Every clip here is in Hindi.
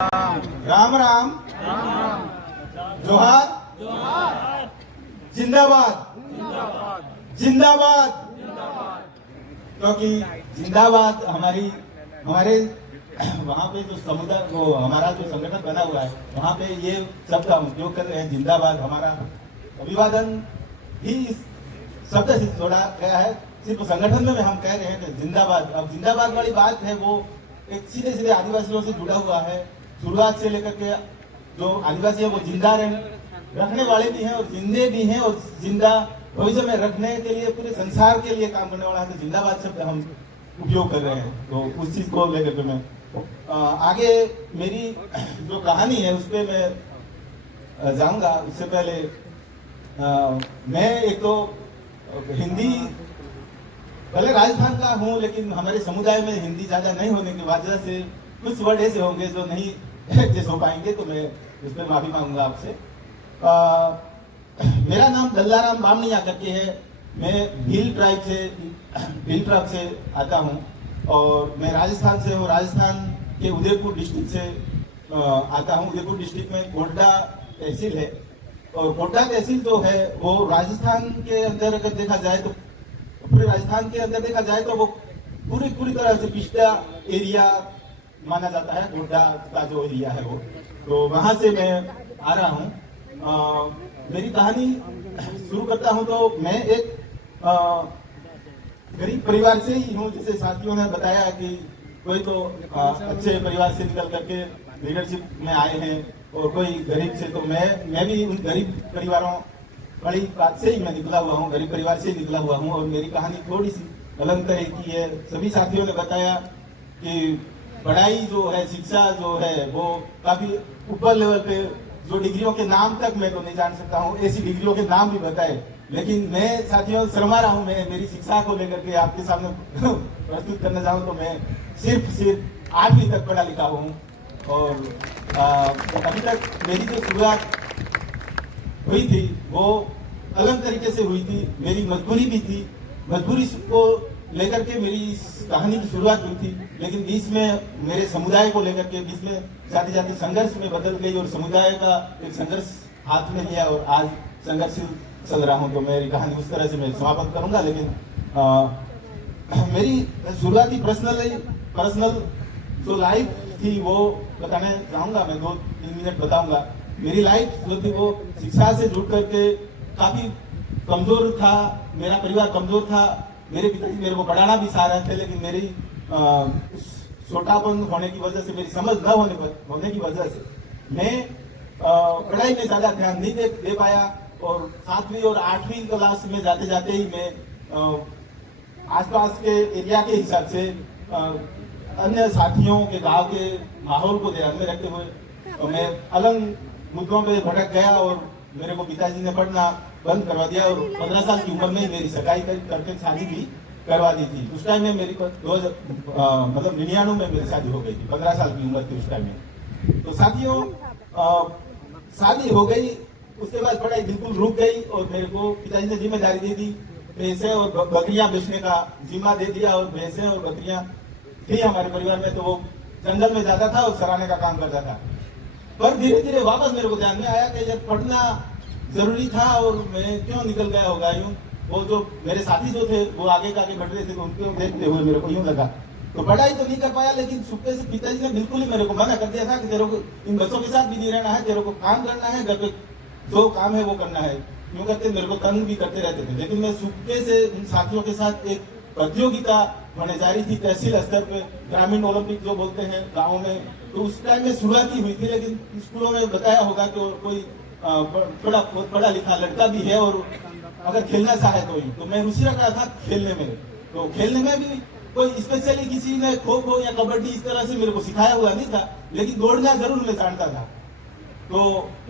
राम राम जोहार जिंदाबाद जिंदाबाद। क्योंकि जिंदाबाद हमारे वहाँ पे जो समुदाय वो हमारा जो संगठन बना हुआ है वहाँ पे ये शब्द हम उपयोग कर रहे हैं। जिंदाबाद हमारा अभिवादन भी इस शब्द से जोड़ा गया है। सिर्फ संगठन में हम कह रहे हैं कि जिंदाबाद। अब जिंदाबाद वाली बात है वो एक सीधे सीधे आदिवासियों से जुड़ा हुआ है। शुरुआत से लेकर के जो आदिवासी है वो जिंदा रखने वाले भी हैं और जिंदे भी हैं और जिंदा भविष्य में रखने के लिए पूरे संसार के लिए काम करने वाला है। तो जिंदाबाद शब्द हम उपयोग कर रहे हैं। तो उस चीज को लेकर के मैं आगे मेरी जो कहानी है उस पर मैं जाऊंगा। उससे पहले मैं एक तो हिंदी पहले राजस्थान का हूँ, लेकिन हमारे समुदाय में हिंदी ज्यादा नहीं होने की वजह से कुछ वर्ड ऐसे होंगे जो नहीं एडजस्ट हो पाएंगे, तो मैं उस पर माफी मांगूंगा आपसे। मेरा नाम दल्लाराम बामनिया करके है। मैं भील ट्राइब से आता हूँ और मैं राजस्थान से हूँ। राजस्थान के उदयपुर डिस्ट्रिक्ट से आता हूँ। उदयपुर डिस्ट्रिक्ट में कोटड़ा तहसील है और कोटड़ा तहसील जो है वो राजस्थान के अंदर अगर देखा जाए तो पूरे राजस्थान के अंदर देखा जाए तो वो पूरी तरह से पिछड़ा एरिया माना जाता है। कोटड़ा का जो एरिया है वो, तो वहां से मैं आ रहा हूँ। मेरी कहानी शुरू करता हूँ तो मैं एक गरीब परिवार से ही हूँ। जैसे साथियों ने बताया कि कोई तो अच्छे परिवार से निकल करके लीडरशिप में आए हैं और कोई गरीब से। तो मैं भी उन गरीब परिवारों बड़ी बात से ही मैं निकला हुआ हूँ, गरीब परिवार से ही निकला हुआ हूँ। और मेरी कहानी थोड़ी सी अलग तरह की है। सभी साथियों ने बताया कि पढ़ाई जो है, शिक्षा जो है वो काफी ऊपर लेवल पे, जो डिग्रियों के नाम तक मैं तो नहीं जान सकता हूँ, ऐसी डिग्रियों के नाम भी बताए। लेकिन मैं साथियों शर्मा रहा हूँ। मैं मेरी शिक्षा को लेकर के आपके सामने प्रस्तुत करना चाहूँ तो मैं सिर्फ 8वीं तक पढ़ा लिखा हूँ। और अभी तक मेरी जो शुरुआत हुई थी वो अलग तरीके से हुई थी। मेरी मजबूरी भी थी, मजबूरी को लेकर के मेरी कहानी की शुरुआत हुई थी। लेकिन बीच में मेरे समुदाय को लेकर के बीच में जाते जाते संघर्ष में बदल गई और समुदाय का एक संघर्ष हाथ में लिया और आज संघर्ष चल रहा हूं। तो मेरी कहानी उस तरह से मैं समाप्त करूंगा। लेकिन मेरी शुरुआती पर्सनल जो लाइफ थी वो बताने चाहूंगा। मैं 2-3 मिनट बताऊंगा। मेरी लाइफ जो थी वो शिक्षा से जुड़ करके काफी कमजोर था। मेरा परिवार कमजोर था। मेरे पिताजी मेरे को पढ़ाना भी चाह रहे थे, लेकिन मेरी छोटापन होने की वजह से, मेरी समझ न होने की वजह से मैं पढ़ाई में ज्यादा ध्यान नहीं दे पाया। और 7वीं और 8वीं क्लास में जाते जाते ही मैं आसपास के एरिया के हिसाब से अन्य साथियों के गांव के माहौल को ध्यान में रखते हुए मैं अलग मुद्दों पे भटक गया और मेरे को पिताजी ने पढ़ना बंद करवा दिया। और 15 साल की उम्र में मेरी सगाई करके शादी भी करवा दी थी। उस टाइम में मेरी 99 में मेरी शादी हो गई थी। 15 साल की उम्र थी उस टाइम में। तो साथियों शादी हो गई, उसके बाद पढ़ाई बिल्कुल रुक गई और मेरे को पिताजी ने जिम्मेदारी दे दी, भैंसे और बकरियां बेचने का जिम्मा दे दिया। और भैंसे और बकरियां थी हमारे परिवार में, तो वो जंगल में जाता था और सराहने का काम करता था। पर धीरे धीरे वापस मेरे को ध्यान में आया कि जब पढ़ना जरूरी था और मैं क्यों निकल गया होगा यूं। वो जो मेरे साथी जो थे वो आगे बढ़ रहे थे, तो उनको देखते हुए मेरे को यूं लगा। तो पढ़ाई तो नहीं कर पाया, लेकिन सुप्ते से पिताजी ने बिल्कुल ही मेरे को मना कर दिया था कि तेरे को इन बच्चों के साथ भी नहीं रहना है, तेरे को काम करना है, घर पे जो काम है वो करना है। यूं करते मेरे को तंग भी करते रहते थे। लेकिन मैं सुप्ते से इन साथियों के साथ एक प्रतियोगिता होने जा रही थी तहसील स्तर पे, ग्रामीण ओलंपिक जो बोलते हैं गाँव में। तो उस टाइम में शुरुआत ही हुई थी। लेकिन स्कूलों में बताया होगा कि कोई बहुत पढ़ा लिखा लड़का भी है और अगर खेलना चाहे तो मैं रुचि रख रहा था खेलने में। तो खेलने में भी कोई स्पेशली किसी ने खो खो या कबड्डी इस तरह से मेरे को सिखाया हुआ नहीं था, लेकिन दौड़ना जरूर मैं जानता था। तो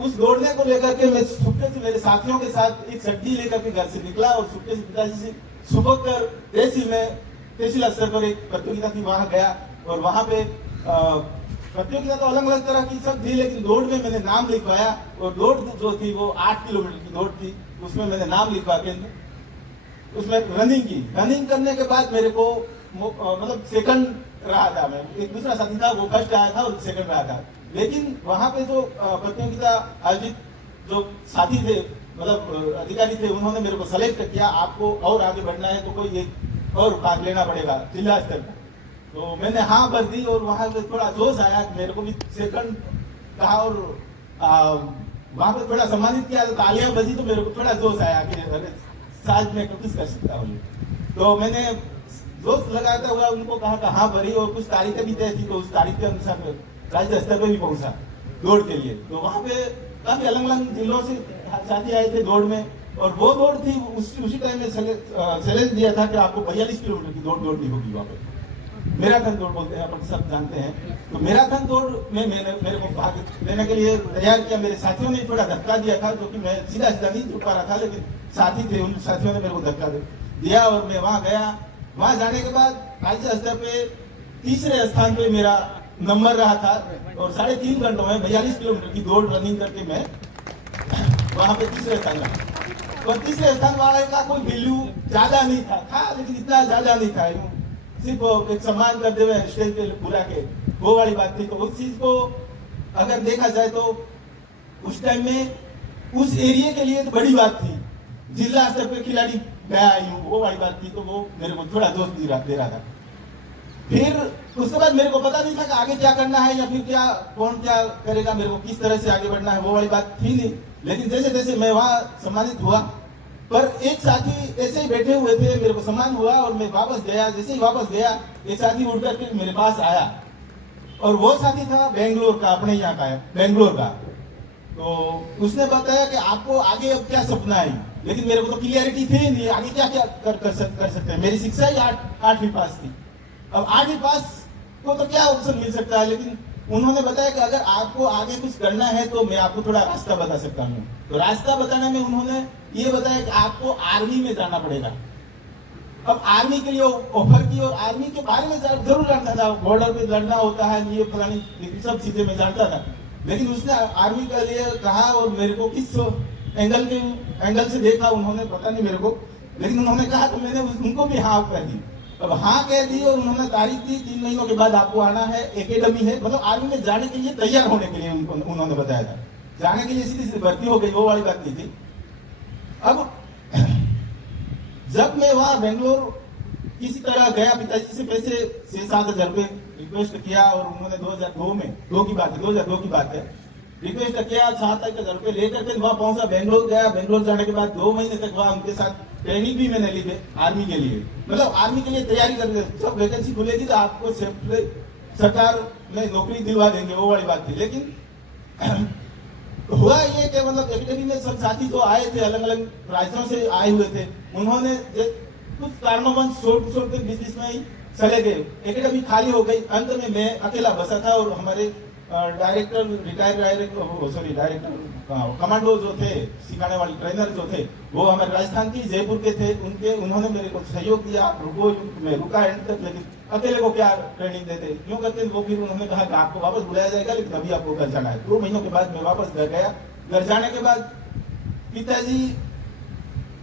उस दौड़ने को लेकर के मैं सुबह से मेरे साथियों के साथ एक सड्डी लेकर के घर से निकला और सुबह से पिताजी से सुबह कर तहसील स्तर पर एक प्रतियोगिता थी, वहां गया। और वहां पे प्रतियोगिता तो अलग अलग तरह की सब थी, लेकिन दौड़ में मैंने नाम लिखवाया। और दौड़ जो थी वो 8 किलोमीटर की दौड़ थी। उसमें मैंने नाम लिखवा के उसमें रनिंग की। रनिंग करने के बाद मेरे को मतलब सेकंड रहा था। मैं एक दूसरा साथी था वो फर्स्ट आया था और सेकंड रहा था। लेकिन वहां पे जो प्रतियोगिता आयोजित जो साथी थे, मतलब अधिकारी थे, उन्होंने मेरे को सेलेक्ट किया, आपको और आगे बढ़ना है तो कोई एक और भाग लेना पड़ेगा जिला स्तर पर। तो मैंने हाँ भर दी और वहां से थोड़ा जोश आया, मेरे को भी सेकंड कहा और वहां पे थोड़ा सम्मानित किया, तो तालियां बजी, तो मेरे को थोड़ा जोश आया कि अरे साज में कुछ कर सकता हूँ। तो मैंने जोश लगाता हुआ उनको कहा कि हाँ भरी, और कुछ तारीखें भी तय थी, तो उस तारीख के अनुसार राज्य स्तर पे भी पहुंचा दौड़ के लिए। तो वहां पे काफी अलग अलग जिलों से साथी आए थे दौड़ में, और वो दौड़ थी उसी टाइम में चैलेंज दिया था कि आपको 42 किलोमीटर की दौड़ दौड़नी होगी वहां पे। मैराथन दौड़ बोलते हैं, आप सब जानते हैं। तो मैराथन दौड़ में मेरे को भाग लेने के लिए तैयार किया। मेरे साथियों ने थोड़ा धक्का दिया था, जो कि मैं सीधा सीधा नहीं जुट पा रहा था, लेकिन साथी थे, उन साथियों ने मेरे को धक्का दिया और मैं वहां गया। वहां जाने के बाद राज्य स्तर पे तीसरे स्थान पे मेरा नंबर रहा था, और 3.5 घंटों में 42 किलोमीटर की दौड़ रनिंग करके मैं वहां पे तीसरे स्थान रहा। और तीसरे स्थान वाले का कोई वैल्यू ज्यादा नहीं था, लेकिन इतना ज्यादा नहीं था, सिर्फ एक सम्मान करते हुए स्टेज पे बुला के, वो वाली बात थी। तो उस चीज को अगर देखा जाए तो उस टाइम में उस एरिया के लिए तो बड़ी बात थी, जिला स्तर पे खिलाड़ी गया आई हूँ, वो वाली बात थी। तो वो मेरे को थोड़ा दोस्त दे रहा था। फिर उसके बाद मेरे को पता नहीं था कि आगे क्या करना है, या फिर क्या कौन क्या करेगा, मेरे को किस तरह से आगे बढ़ना है, वो वाली बात थी नहीं। लेकिन जैसे जैसे मैं वहां सम्मानित हुआ, पर एक साथी ऐसे ही बैठे हुए थे, मेरे को सम्मान हुआ और मैं वापस गया। जैसे ही वापस गया, एक साथी उठ करके मेरे पास आया, और वो साथी था बेंगलोर का, अपने यहाँ का है, बेंगलोर का। तो उसने बताया कि आपको आगे अब क्या सपना है, लेकिन मेरे को तो क्लियरिटी थी नहीं आगे क्या क्या कर सकते हैं। मेरी शिक्षा ही 8वीं पास थी। अब 8वीं पास को तो क्या ऑप्शन मिल सकता है, लेकिन उन्होंने बताया कि अगर आपको आगे कुछ करना है तो मैं आपको थोड़ा रास्ता बता सकता हूँ। तो रास्ता बताने में उन्होंने ये बताया कि आपको आर्मी में जाना पड़ेगा। अब आर्मी के लिए ऑफर की, और आर्मी के बारे में जरूर जानता था, बॉर्डर पे लड़ना होता है, ये फलानी सब चीजें मैं जानता था। लेकिन उसने आर्मी के लिए कहा, और मेरे को किस एंगल से देखा उन्होंने पता नहीं मेरे को, लेकिन उन्होंने कहा तो मैंने उनको भी हाँ कर दी। अब हाँ कह दी, और उन्होंने तारीख दी, 3 महीनों के बाद आपको आना है, एकेडमी है, मतलब आर्मी में जाने के लिए तैयार होने के लिए उन्होंने बताया था। जाने के लिए सीधी भर्ती हो गई, वो वाली बात नहीं थी। अब जब मैं वहां बेंगलोर किसी तरह गया, पिताजी से पैसे 6-7 हजार रुपए रिक्वेस्ट किया, और उन्होंने 2002 में 2002 की बात है, रिक्वेस्ट किया, 7 हजार रुपए लेकर के वहां पहुंचा, बेंगलोर गया। बेंगलोर जाने के बाद 2 महीने तक वहां उनके साथ ट्रेनिंग भी मैंने ली है आर्मी के लिए, मतलब आर्मी के लिए तैयारी करके, जब वैकेंसी खुलेगी तो आपको सरकार में नौकरी दिलवा देंगे, वो वाली बात थी। लेकिन हुआ ये कि मतलब एकेडमी में सब साथी जो आए थे, अलग अलग राज्यों से आए हुए थे, उन्होंने कुछ कारणोंवश छोटे बिजनेस में ही चले गए, एकेडमी खाली हो गई। अंत में मैं अकेला बसा था, और हमारे डायरेक्टर कमांडो जो थे, सिखाने वाले ट्रेनर जो थे, वो हमारे राजस्थान की जयपुर के थे। उन्होंने मेरे को सहयोग दिया, मैं रुका एंड तक, लेकिन अकेले को क्या ट्रेनिंग देते, क्यों करते। वो फिर उन्होंने कहा कि आपको वापस बुलाया जाएगा, लेकिन अभी आपको घर जाना है। 2 महीनों के बाद मैं वापस घर गया। घर जाने के बाद पिताजी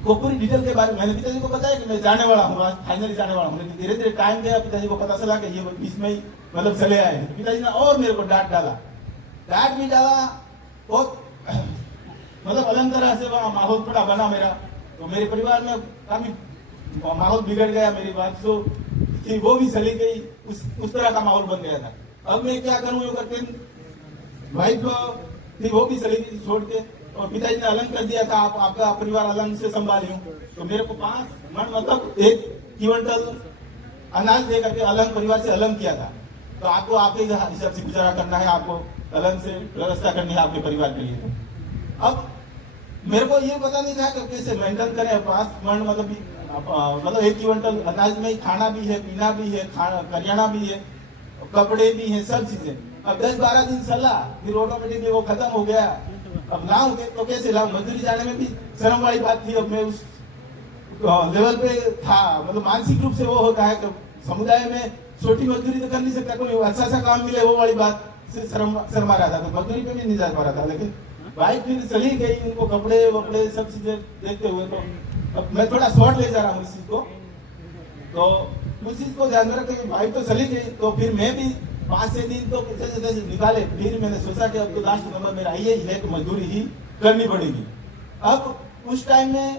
को पूरी डिटेल के बारे में मैंने पिताजी को बताया कि मैं जाने वाला हूँ, फाइनली जाने वाला हूँ। लेकिन धीरे धीरे टाइम गया, पिताजी को पता चला कि ये इसमें ही मतलब चले आए। तो पिताजी ने और मेरे को डांट भी डाला, बहुत मतलब अलग तरह से वहाँ माहौल थोड़ा बना मेरा। तो मेरे परिवार में काफी माहौल बिगड़ गया, मेरी बात तो थी वो भी चली गई, उस तरह का माहौल बन गया था। अब मैं क्या करूँ, ये करके वाइफ थी वो भी चली गई छोड़ के, और पिताजी ने अलग कर दिया था, आपका परिवार अलग से संभालियो। तो मेरे को 5 मन मतलब 1 क्विंटल अनाज दे करके अलग परिवार से अलग किया था। तो आपको आपके हिसाब से गुजारा करना है, आपको अलग से व्यवस्था करनी है आपके परिवार के लिए। अब मेरे को ये पता नहीं था कि कैसे मेंटेन करें 5 मन मतलब 1 क्विंटल अनाज में ही खाना भी है, पीना भी है, करियाना भी है, कपड़े भी हैं, सब चीजें। अब 10-12 दिन चला, फिर ऑटोमेटिकली वो खत्म हो गया। अब लाऊं तो कैसे लाऊं, मजदूरी जाने में भी शर्म वाली बात थी। अब मैं उस लेवल पे था, मतलब मानसिक रूप से वो होता है कि समुदाय में छोटी मजदूरी तो कर नहीं सकता, कोई अच्छा सा काम मिले, वो वाली बात से शर्मा रहा था, तो मजदूरी पे भी नहीं जा पा रहा था। लेकिन भाई फिर चली गई, उनको कपड़े वपड़े सब चीजें देखते हुए। तो अब मैं थोड़ा शॉर्ट ले जा रहा हूँ इस चीज को, तो उस चीज को ध्यान में रखते भाई तो चली गई। तो फिर मैं भी 5-6 दिन तो जैसे जैसे निकाले, फिर मैंने सोचा कि अब तो लास्ट नंबर मेरा ये है कि मजदूरी ही करनी पड़ेगी। अब उस टाइम में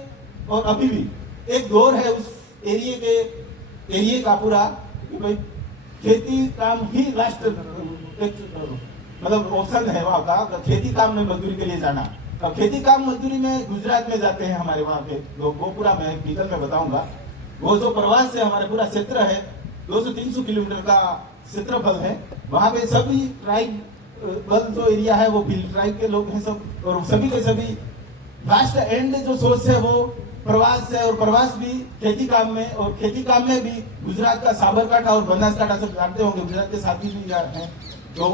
और अभी भी एक दौर है उस एरिए का पूरा कि भाई खेती काम ही लास्ट मतलब ऑप्शन है वहाँ का, खेती काम में मजदूरी के लिए जाना। अब खेती काम मजदूरी में गुजरात में जाते हैं हमारे वहाँ के लोग, वो पूरा मैं डिटेल में बताऊंगा। वो जो प्रवास से हमारे पूरा क्षेत्र है 200-300 किलोमीटर का क्षेत्रफल है, वहाँ पे सभी ट्राइब जो एरिया है वो भील ट्राइब के लोग हैं सब, और सभी के सभी लास्ट एंड जो सोर्स है वो प्रवास है, और प्रवास भी खेती काम में, और खेती काम में भी गुजरात का साबरकांठा और बनासकांठा सब जानते होंगे, गुजरात के साथी भी हैं, तो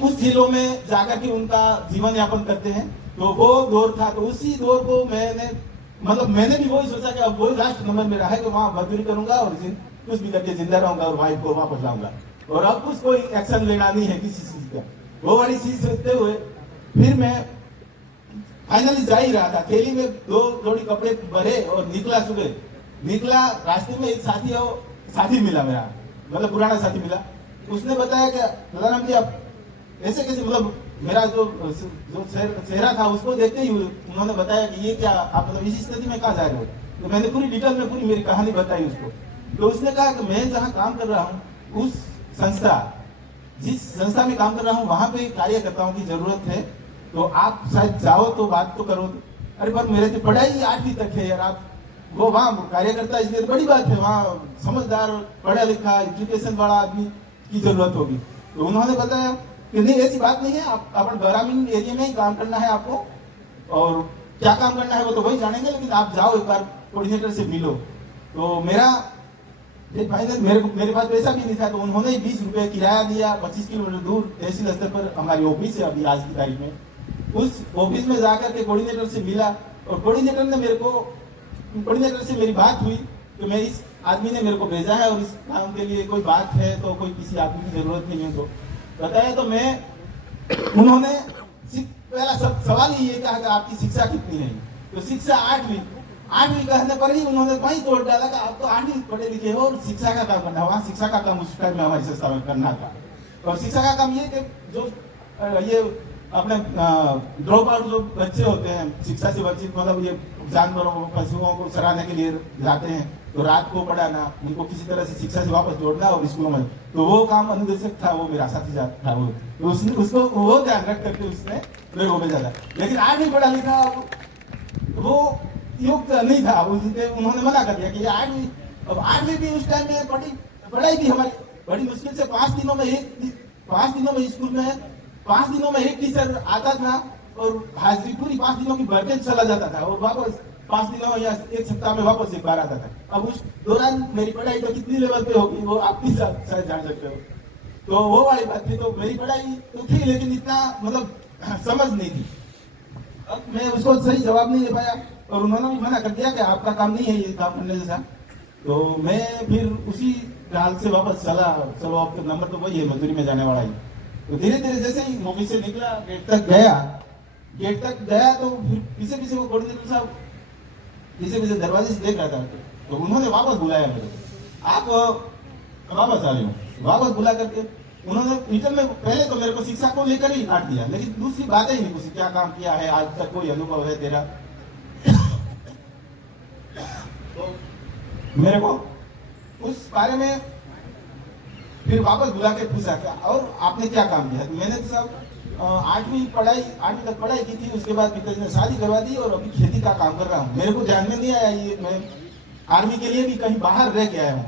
उस जिलों में जाकर के उनका जीवन यापन करते हैं। तो वो दौर था, तो उसी दौर को मैंने भी वही सोचा कि अब वही लास्ट नंबर मेरा है कि वहाँ मजदूरी करूंगा और कुछ भी करके जिंदा रहूंगा और वाइफ को वापस लाऊंगा, और अब कुछ कोई एक्शन लेना नहीं है किसी चीज का। वो वाली चीज सोचते हुए फिर मैं फाइनली जा ही रहा था, थैली में 2 जोड़ी कपड़े भरे और निकला। रास्ते में एक साथी मिला मेरा, मतलब पुराना साथी मिला। उसने बताया कि ललाराम जी आप ऐसे कैसे, मतलब मेरा जो चेहरा था उसको देखते ही उन्होंने बताया कि ये क्या आप मतलब इसी स्थिति में कहाँ जा रहे हो। तो मैंने पूरी डिटेल में पूरी मेरी कहानी बताई उसको। तो उसने कहा कि मैं जहाँ काम कर रहा हूँ उस जिस संस्था में काम कर रहा हूँ वहां पे कार्यकर्ताओं की जरूरत है, तो आप शायद जाओ तो बात तो करो। अरे पर मेरे तो पढ़ाई 8वीं तक है यार, आप वो वहाँ कार्यकर्ता इसलिए बड़ी बात है, वहाँ समझदार पढ़ा लिखा एजुकेशन वाला आदमी की जरूरत होगी। तो उन्होंने बताया कि नहीं ऐसी बात नहीं है, आप अपन ग्रामीण एरिया में ही काम करना है आपको, और क्या काम करना है वो तो वही जानेंगे, लेकिन आप जाओ एक बार कोऑर्डिनेटर से मिलो। तो मेरे पास पैसा भी नहीं था, तो उन्होंने 20 रुपए किराया दिया, 25 किलोमीटर दूर तहसील स्तर पर हमारी ऑफिस है अभी आज की तारीख में। उस ऑफिस में जाकर के कोऑर्डिनेटर से मिला, और कोऑर्डिनेटर से मेरी बात हुई कि मैं इस आदमी ने मेरे को भेजा है और इस काम के लिए कोई बात है तो कोई किसी आदमी की जरूरत नहीं है तो बताया। तो उन्होंने पहला सवाल ही ये कहा कि आपकी शिक्षा कितनी है, तो शिक्षा 8वीं कहने पर ही उन्होंने वही तोड़ डाला कि आप तो 8वीं पढ़े लिखे हो और शिक्षा का काम करना, वहाँ शिक्षा का काम उस टाइम में हमारी संस्था में करना था। और शिक्षा का काम ये कि जो ये अपने ड्रॉप आउट जो बच्चे होते हैं शिक्षा से वंचित, मतलब ये जानवरों को पशुओं को चराने के लिए जाते हैं, तो रात को पढ़ाना, उनको किसी तरह से शिक्षा से वापस जोड़ना और स्कूलों में, तो वो काम अनुदेशक था, वो मेरा साथी था वो, तो उसको वो ध्यान रख करके उसने मेरे को भेजा था। लेकिन 8वीं पढ़ा लिखा वो युक्त नहीं था, उन्होंने मना कर दिया कि 8वीं, अब 8वीं भी उस टाइम में पढ़ाई भी हमारी बड़ी मुश्किल से 5 दिनों में स्कूल में 5 दिनों में एक टीचर आता था और हाजिरी पूरी 5 दिनों की भर के चला जाता था, और वापस 5 दिनों या एक सप्ताह में वापस एक बार आता था। अब उस दौरान मेरी पढ़ाई तो कितनी लेवल पे होगी वो आप भी शायद जान सकते हो। तो वो वाली बात थी, तो मेरी पढ़ाई तो थी लेकिन इतना मतलब समझ नहीं थी। अब मैं उसको सही जवाब नहीं दे पाया और उन्होंने भी मना कर दिया कि आपका काम नहीं है ये काम करने जैसा। तो मैं फिर उसी हाल से वापस चलो आपका नंबर तो वही है, मजदूरी में जाने वाला ही। तो धीरे धीरे जैसे ही ऑफिस से निकला गेट तक गया तो फिर पीछे वो कोऑर्डिनेटर साहब पीछे दरवाजे से देख रहा था, तो उन्होंने वापस बुलाया मुझे, आप वापस आ रहे हो। वापस बुला करके उन्होंने रिटर्न में पहले तो मेरे को शिक्षा को लेकर ही काट दिया, लेकिन दूसरी बातें ही नहीं पूछी, क्या काम किया है आज तक, कोई अनुभव है तेरा। तो मेरे को उस बारे में फिर वापस बुला के पूछा क्या और आपने क्या काम किया। तो मैंने तो सब 8वीं तक पढ़ाई की थी, उसके बाद पिताजी ने शादी करवा दी और अभी खेती का काम कर रहा हूँ। मेरे को ध्यान में नहीं आया ये मैं आर्मी के लिए भी कहीं बाहर रह के आया हूँ,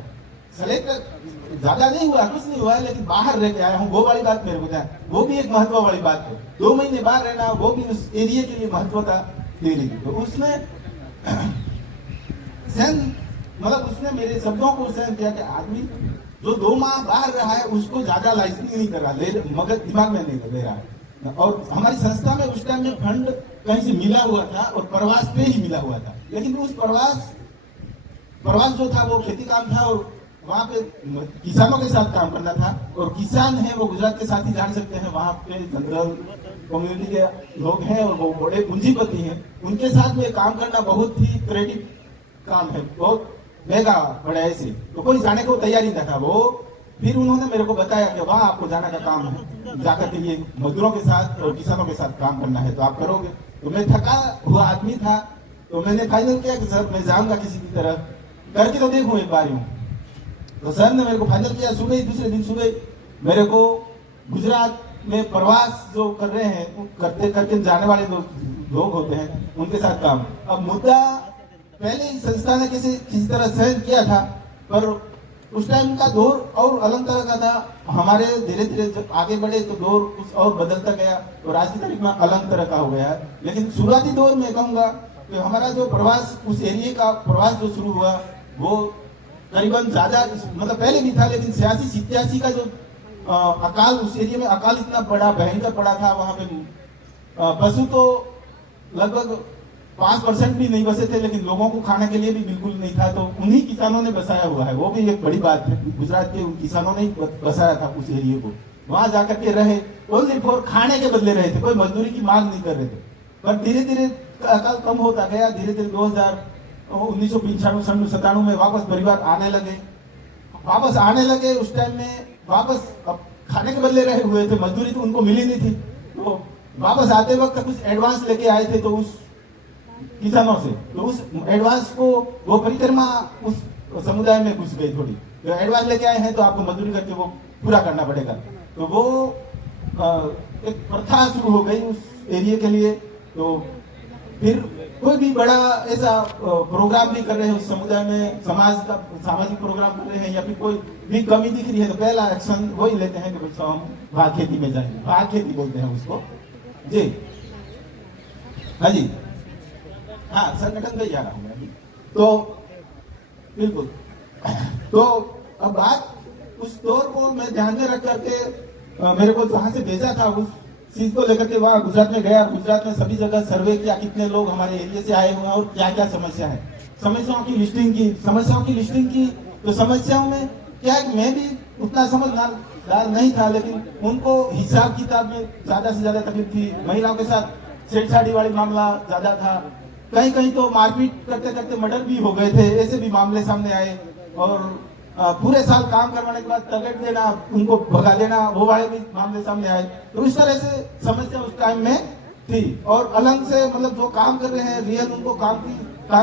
सेलेक्ट ज्यादा नहीं हुआ, कुछ नहीं हुआ, लेकिन बाहर रह के आया हूँ, वो वाली बात मेरे को ध्यान, वो भी एक महत्व वाली बात है। 2 महीने बाहर रहना वो भी उस एरिया के लिए महत्वता ले ली। तो उसने मतलब उसने मेरे शब्दों को सहन किया कि आदमी जो 2 माह बाहर रहा है उसको ज्यादा लाइसेंस नहीं कर रहा, मगर दिमाग में नहीं ले रहा है। और हमारी संस्था में उस टाइम में फंड कहीं से मिला हुआ था और प्रवास पे ही मिला हुआ था, लेकिन उस प्रवास जो था वो खेती काम था और वहाँ पे किसानों के साथ काम करना था। और किसान है वो गुजरात के साथ ही जान सकते हैं, वहाँ पे जनरल कम्युनिटी के लोग हैं और वो बड़े पूंजीपति हैं, उनके साथ में काम करना बहुत ही क्रिएटिव काम है, बहुत महंगा पड़ा ऐसे, तो कोई जाने को तैयार ही था। वो फिर उन्होंने मेरे को बताया कि वहाँ आपको जाने का काम है, जाकर के ये मजदूरों के साथ और किसानों के साथ काम करना है, तो आप करोगे। तो मैं थका हुआ आदमी था, तो मैंने फाइनल किया कि सर मैं जाऊंगा किसी की तरह, करके तो देखूं एक बार यूं। तो सर ने मेरे को फाइनल किया, सुबह ही दूसरे दिन सुबह मेरे को गुजरात में प्रवास जो कर रहे हैं, करते करके जाने वाले लोग होते हैं, उनके साथ काम। अब मुद्दा पहले ही संस्था ने किसी तरह सहन किया था, पर उस टाइम का दौर और अलग तरह का था। हमारे धीरे धीरे जब आगे बढ़े तो दौर कुछ और बदलता गया और आज की तारीख में अलग तरह का हो गया है। लेकिन शुरुआती दौर में कहूँगा कि हमारा जो प्रवास, उस एरिया का प्रवास जो शुरू हुआ, वो करीबन ज्यादा मतलब पहले भी था, लेकिन 86-87 का जो अकाल, उस एरिया में अकाल इतना बड़ा भयंकर पड़ा था। वहां पे पशु तो लगभग 5% भी नहीं बसे थे, लेकिन लोगों को खाने के लिए भी बिल्कुल नहीं था। तो उन्हीं किसानों ने बसाया हुआ है, वो भी एक बड़ी बात है। गुजरात के उन किसानों ने बसाया था उस एरिया को, वहां जाकर के रहे, ओनली फॉर खाने के बदले रहे थे, कोई मजदूरी की मांग नहीं कर रहे थे। पर धीरे धीरे अकाल कम होता गया, धीरे धीरे 1995-97 में वापस परिवार आने लगे। उस टाइम में वापस खाने के बदले रहे हुए थे, मजदूरी तो उनको मिली नहीं थी। तो वापस आते वक्त कुछ एडवांस लेके आए थे, तो उस किसानों से, तो उस एडवांस को वो परिक्रमा उस समुदाय में घुस गई थोड़ी। जो एडवांस लेके आए हैं तो आपको मजदूरी करके वो पूरा करना पड़ेगा। तो वो एक प्रथा शुरू हो गई उस एरिया के लिए। तो फिर कोई भी बड़ा ऐसा प्रोग्राम भी कर रहे हैं उस समुदाय में, सामाजिक प्रोग्राम कर रहे हैं, या फिर कोई भी कमी दिख रही है, तो पहला एक्शन वही लेते हैं कि बच्चों हम भाग खेती में जाएंगे। भाग खेती बोलते हैं उसको जी। हाँ जी, हाँ संगठन में जा रहा हूँ मैं। तो बिल्कुल, तो अब बात उस दौर को मैं ध्यान में रख करके मेरे को जहां से भेजा था उस चीज को लेकर के वहां गुजरात में गया। गुजरात में सभी जगह सर्वे किया, कितने लोग हमारे एरिया से आए हुए हैं और क्या क्या समस्या है, समस्याओं की लिस्टिंग की। तो समस्याओं में क्या है, मैं भी उतना समझदार नहीं था, लेकिन उनको हिसाब किताब में ज्यादा से ज्यादा तकलीफ थी। महिलाओं के साथ छेड़छाड़ी वाली मामला ज्यादा था, कहीं तो मारपीट करते करते मर्डर भी हो गए थे, ऐसे भी मामले सामने आए। और पूरे साल काम करवाने के बाद तगड़ देना, उनको भगा देना, वो वाले भी मामले सामने आए। तो इस तरह से समस्या उस टाइम में थी। और अलग से मतलब जो काम कर रहे हैं रियल, उनको काम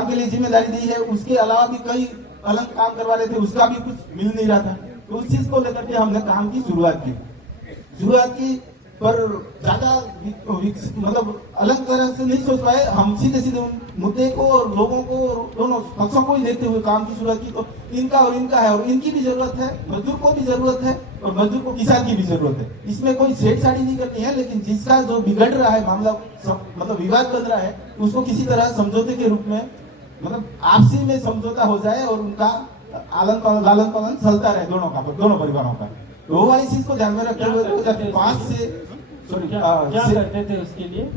के लिए जिम्मेदारी दी है, उसके अलावा भी कई अलग काम करवा रहे थे, उसका भी कुछ मिल नहीं रहा था। तो उस चीज को लेकर के हमने काम की शुरुआत की, पर ज्यादा मतलब अलग तरह से नहीं सोच पाए हम। सीधे मुद्दे को और लोगों को, दोनों पक्षों को ही देखते हुए काम की शुरुआत की। तो इनका है और इनकी भी जरूरत है, मजदूर को भी जरूरत है और मजदूर को किसान की भी जरूरत है। इसमें कोई छेड़छाड़ी नहीं करनी है, लेकिन जिसका जो बिगड़ रहा है मामला, मतलब विवाद बन रहा है, उसको किसी तरह समझौते के रूप में, मतलब आपसी में समझौता हो जाए और उनका लालन पालन चलता रहे दोनों परिवारों का। तो वो वाली चीज को ध्यान में रखते हुए 2005 से क्या करते थे उसके लिए?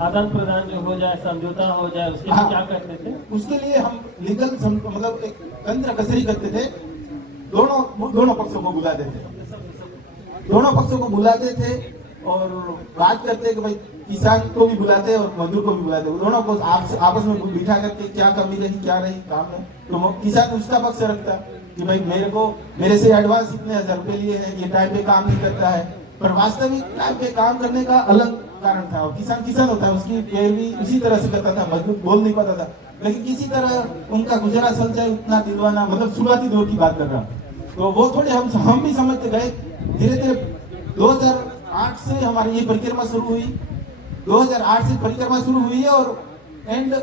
आदान प्रदान जो हो जाए, समझौता हो जाए, उसके लिए क्या करते थे? उसके लिए हम लीगल मतलब एक तंत्र कसरी करते थे। दोनों पक्षों को बुलाते थे और बात करते कि भाई किसान को भी बुलाते और मजदूर को भी बुलाते, दोनों को आपस में बिठा करके क्या कमी रही क्या रही काम में। तो किसान उसका पक्ष रखता कि भाई मेरे से एडवांस इतने 1000 रुपए लिए हैं, ये टाइम पे काम नहीं करता है। पर वास्तविक टाइम पे काम करने का अलग कारण था। और किसान होता है, उसकी पैरवी उसी तरह से करता था, मजदूर बोल नहीं पाता था, लेकिन किसी तरह उनका गुजारा चल जाए उतना दिलवाना, मतलब शुरुआती दौर की बात कर रहा हूँ। तो वो थोड़े हम भी समझते गए। धीरे धीरे 2008 से हमारी ये परिक्रमा शुरू हुई। 2008 से परिक्रमा शुरू हुई है और एंड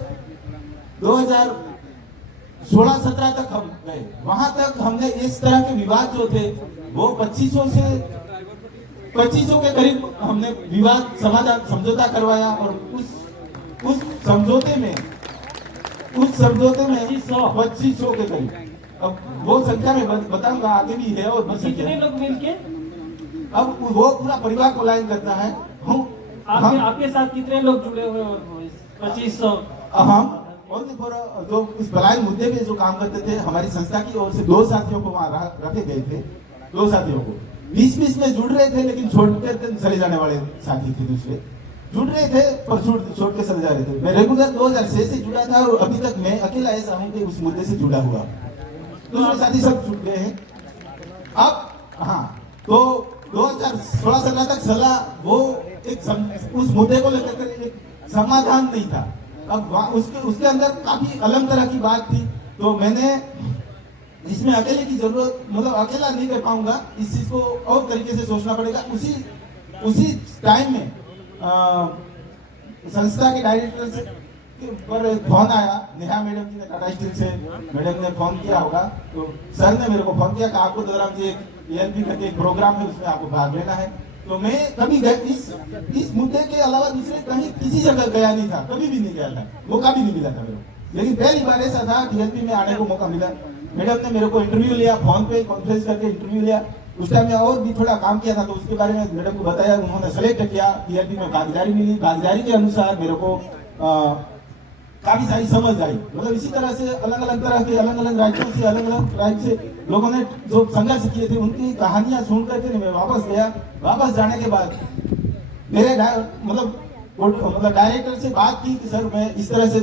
2016-17 तक हम गए। वहां तक हमने इस तरह के विवाद जो थे वो 2500 के करीब हमने विवाद समाधान समझौता करवाया। और उस समझौते में 2500 के करीब, अब वो संख्या में बताऊंगा आगे भी है। और कितने लोग मिलके? अब वो पूरा परिवार को लाइन करता है। आपके साथ कितने लोग जुड़े हुए? 2500। हम जो इस बलाय मुद्दे पे जो काम करते थे, हमारी संस्था की ओर से 2 साथियों को वहां रखे गए थे। 2 साथियों को बीच में जुड़ रहे थे, लेकिन छोड़कर चले जाने वाले साथी थे। दूसरे जुड़ रहे थे पर छोड़ के चले जा रहे थे। मैं रेगुलर 2006 से जुड़ा था और अभी तक मैं अकेला ऐसा हूँ कि उस मुद्दे से जुड़ा हुआ। दूसरे साथी सब जुड़ गए हैं। अब हाँ, तो 2016-17 तक सलाह वो उस मुद्दे को लेकर एक समाधान नहीं था। अब उसके अंदर काफी अलग तरह की बात थी। तो मैंने इसमें अकेले की जरूरत, मतलब अकेला नहीं कर पाऊंगा, इस चीज को और तरीके से सोचना पड़ेगा। उसी टाइम में संस्था के डायरेक्टर से पर फोन आया, नेहा मैडम जी ने टाटा स्टील से मैडम ने फोन किया होगा, तो सर ने मेरे को फोन किया कि आपको दौरान जी ELP करके एक प्रोग्राम है, उसमें आपको भाग लेना है। तो मैं कभी इस मुद्दे के अलावा दूसरे कहीं किसी जगह गया नहीं था, कभी भी नहीं गया था, मौका भी नहीं मिला था मेरे को। लेकिन पहली बार ऐसा था ELP में आने को मौका मिला। मैडम ने मेरे को इंटरव्यू लिया, फोन पे कॉन्फ्रेंस करके इंटरव्यू लिया। उस टाइम में और भी थोड़ा काम किया था, तो उसके बारे में मैडम को बताया, उन्होंने सेलेक्ट किया। ELP में भागीदारी मिली, भागीदारी के अनुसार मेरे को काफी सारी समझ आई। मतलब इसी तरह से अलग अलग तरह के अलग अलग राज्यों से, अलग अलग राज्य से लोगों ने जो संघर्ष किए थे, उनकी कहानियां सुन करके मैं वापस गया। वापस जाने के बाद मेरे मतलब डायरेक्टर से बात की कि सर मैं इस तरह से,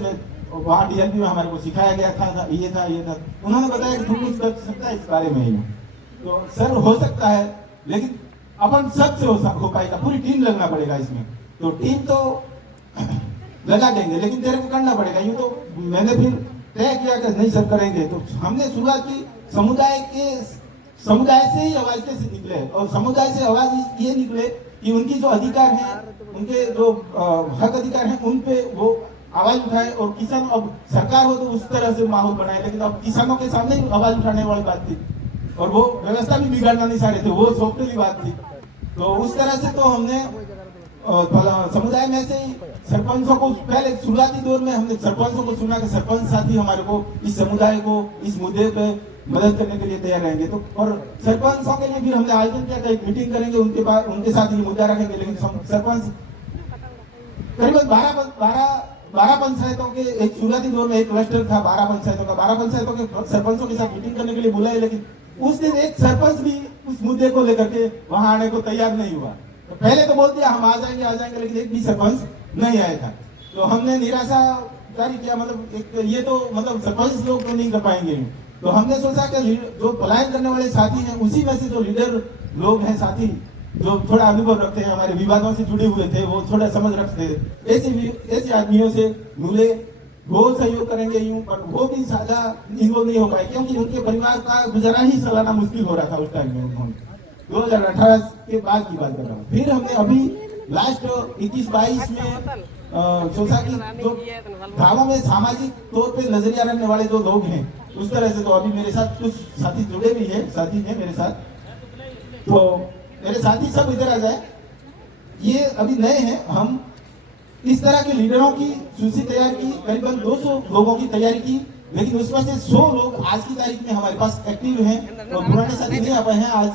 वहाँ DLP में हमारे को सिखाया गया था, ये था। उन्होंने बताया कि तुम कुछ कर सकता है इस बारे में ही। तो सर हो सकता है, लेकिन अपन सबसे हो पाएगा, पूरी टीम लगना पड़ेगा इसमें। तो टीम तो लगा देंगे, लेकिन तेरे को करना पड़ेगा। यूँ तो मैंने फिर तय किया कि नहीं सर करेंगे। तो हमने शुरुआत की, समुदाय से ही आवाज कैसे निकले, और समुदाय से आवाज ये निकले कि उनकी जो अधिकार है, उनके जो हक अधिकार है, उन पे वो आवाज उठाए। और किसान, अब सरकार हो तो उस तरह से माहौल बनाए, लेकिन अब किसानों के सामने ही आवाज उठाने वाली बात थी, और वो व्यवस्था भी बिगाड़ना नहीं चाह रहे थे, वो सौंपने बात थी। तो उस तरह से तो हमने समुदाय में से ही सरपंचों को, पहले शुरुआती दौर में हमने सरपंचों को सुना कि सरपंच साथी हमारे को इस समुदाय को इस मुद्दे पे मदद करने के लिए तैयार रहेंगे। तो और सरपंचों के लिए भी हमने आयोजन किया था, एक मीटिंग करेंगे, उनके साथ ये मुद्दा रखेंगे। लेकिन सरपंच करीबन 12 पंचायतों के एक शुरुआती दौर में एक क्लस्टर था, 12 पंचायतों का, 12 पंचायतों के सरपंचों के साथ मीटिंग करने के लिए बुलाए। लेकिन उस दिन एक सरपंच भी उस मुद्दे को लेकर के वहां आने को तैयार नहीं हुआ। तो पहले तो बोल दिया हम आ जाएंगे, लेकिन एक भी सरपंच नहीं आया था। तो हमने निराशा जारी किया, मतलब ये तो मतलब सरपंच लोग तो नहीं कर पाएंगे। तो हमने सोचा कि जो पलायन करने वाले साथी हैं, उसी में से जो लीडर लोग हैं, साथी जो थोड़ा अनुभव रखते हैं, हमारे विवादों से जुड़े हुए थे, वो थोड़ा समझ रखते थे, ऐसे आदमियों से मिले, वो सहयोग करेंगे यूं। पर वो भी ज्यादा इन्वॉल्व नहीं हो पाए, क्योंकि उनके परिवार का गुजारा ही चलाना मुश्किल हो रहा था उस टाइम में। 2018 के बाद की बात कर रहा हूँ। फिर हमने अभी लास्ट 21-22 में सोचा कि जो गाँवों में सामाजिक तौर पे नजरिया रखने वाले जो लोग हैं, उस तरह से, तो अभी मेरे साथ कुछ साथी जुड़े भी हैं, साथी हैं मेरे साथ। तो मेरे साथी सब इधर आ जाए, ये अभी नए हैं। हम इस तरह के लीडरों की सूची तैयार की, करीबन 200 लोगों की तैयारी की, लेकिन उसमें से 100 लोग आज की तारीख में हमारे पास एक्टिव हैं, और पुराने साथी नहीं आ पाए हैं। आज